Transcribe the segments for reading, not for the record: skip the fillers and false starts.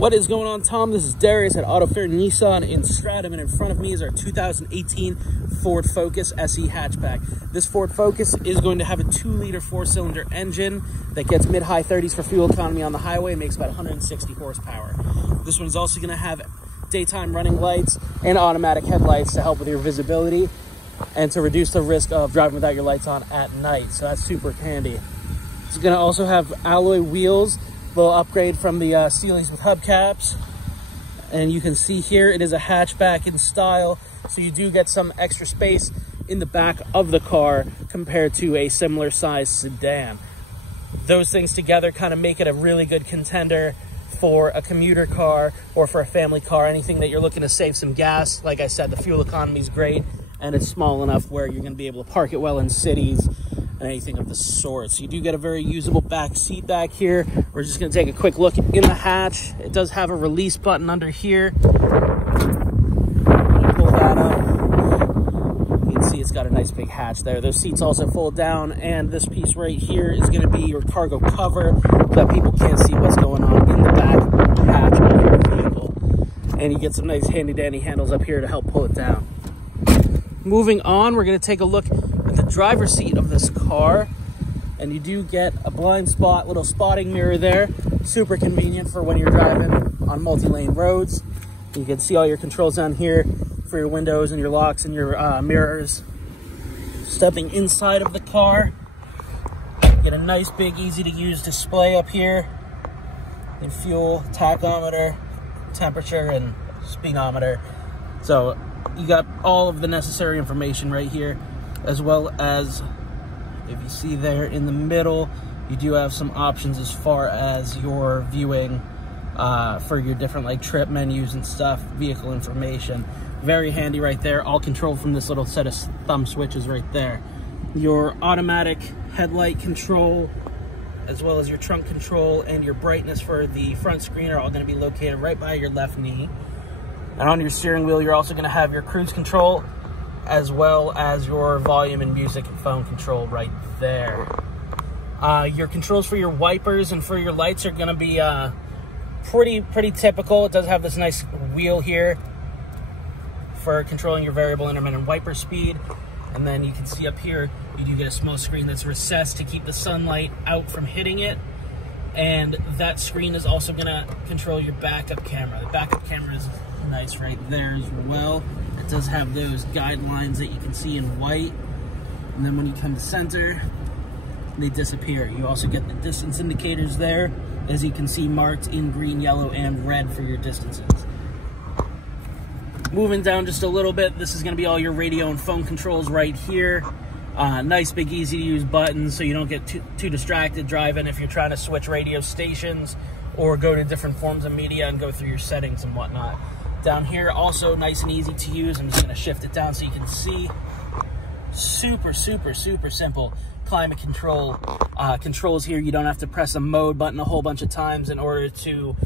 What is going on, Tom? This is Darius at Auto Fair Nissan in Stratham, and in front of me is our 2018 Ford Focus SE hatchback. This Ford Focus is going to have a 2-liter 4-cylinder engine that gets mid-high 30s for fuel economy on the highway and makes about 160 horsepower. This one is also going to have daytime running lights and automatic headlights to help with your visibility and to reduce the risk of driving without your lights on at night, so that's super handy. It's going to also have alloy wheels, little upgrade from the Steelies with hubcaps, and you can see here it is a hatchback in style, so you do get some extra space in the back of the car compared to a similar size sedan. Those things together kind of make it a really good contender for a commuter car or for a family car, anything that you're looking to save some gas. Like I said, the fuel economy is great, and it's small enough where you're going to be able to park it well in cities and anything of the sort. So you do get a very usable back seat back here. We're just going to take a quick look in the hatch. It does have a release button under here. Pull that up. You can see it's got a nice big hatch there. Those seats also fold down, and this piece right here is going to be your cargo cover so that people can't see what's going on in the back hatch of your vehicle. And you get some nice handy dandy handles up here to help pull it down. Moving on, we're going to take a look at the driver's seat of this car, and you do get a blind spot little spotting mirror there. Super convenient for when you're driving on multi-lane roads. You can see all your controls down here for your windows and your locks and your mirrors. Stepping inside of the car, get a nice big easy to use display up here, and fuel, tachometer, temperature, and speedometer. So you got all of the necessary information right here, as well as, if you see there in the middle, you do have some options as far as your viewing for your different like trip menus and stuff, vehicle information. Very handy right there, all controlled from this little set of thumb switches right there. Your automatic headlight control, as well as your trunk control and your brightness for the front screen, are all going to be located right by your left knee. And on your steering wheel, you're also going to have your cruise control, as well as your volume and music and phone control right there. Your controls for your wipers and for your lights are going to be pretty typical. It does have this nice wheel here for controlling your variable intermittent wiper speed. And then you can see up here, you do get a small screen that's recessed to keep the sunlight out from hitting it. And that screen is also going to control your backup camera. The backup camera is nice right there as well. It does have those guidelines that you can see in white, and then when you come to center, they disappear. You also get the distance indicators there, as you can see, marked in green, yellow, and red for your distances. Moving down just a little bit, this is going to be all your radio and phone controls right here. Nice big easy to use buttons so you don't get too distracted driving if you're trying to switch radio stations or go to different forms of media and go through your settings and whatnot. Down here, also nice and easy to use. I'm just going to shift it down so you can see. Super simple climate control controls here. You don't have to press a mode button a whole bunch of times in order to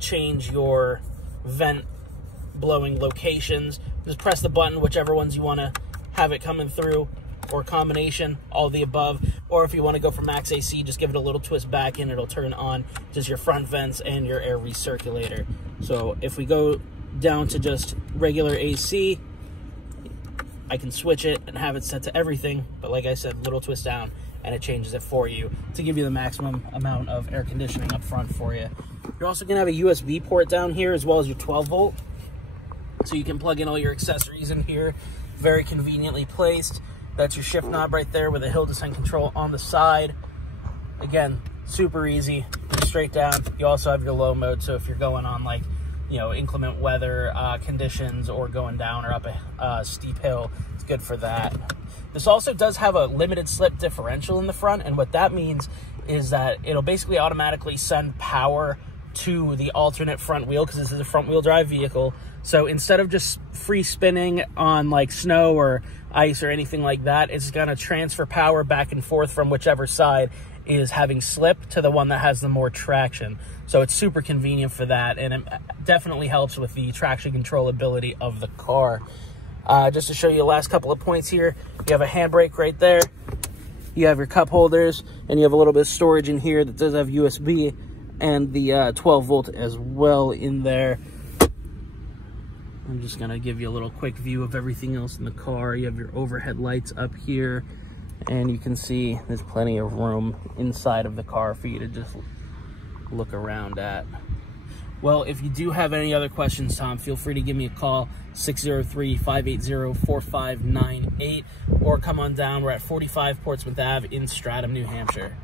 change your vent blowing locations. Just press the button, whichever ones you want to have it coming through, or combination, all the above. Or if you want to go for max AC, just give it a little twist back and it'll turn on just your front vents and your air recirculator. So if we go down to just regular AC, I can switch it and have it set to everything, but like I said, little twist down and it changes it for you to give you the maximum amount of air conditioning up front for you. You're also going to have a USB port down here, as well as your 12 volt, so you can plug in all your accessories in here, very conveniently placed. That's your shift knob right there with a hill descent control on the side. Again, super easy, straight down. You also have your low mode, so if you're going on like, you know, inclement weather conditions or going down or up a steep hill, it's good for that. This also does have a limited slip differential in the front, and what that means is that it'll basically automatically send power to the alternate front wheel, because this is a front wheel drive vehicle. So instead of just free spinning on like snow or ice or anything like that, it's going to transfer power back and forth from whichever side is having slip to the one that has the more traction. So it's super convenient for that, and it definitely helps with the traction controllability of the car. Just to show you the last couple of points here, you have a handbrake right there, you have your cup holders, and you have a little bit of storage in here that does have USB and the 12 volt as well in there. I'm just gonna give you a little quick view of everything else in the car. You have your overhead lights up here, and you can see there's plenty of room inside of the car for you to just look around at. Well, if you do have any other questions, Tom, feel free to give me a call, 603-580-4598, or come on down. We're at 45 Portsmouth Ave in Stratham, New Hampshire.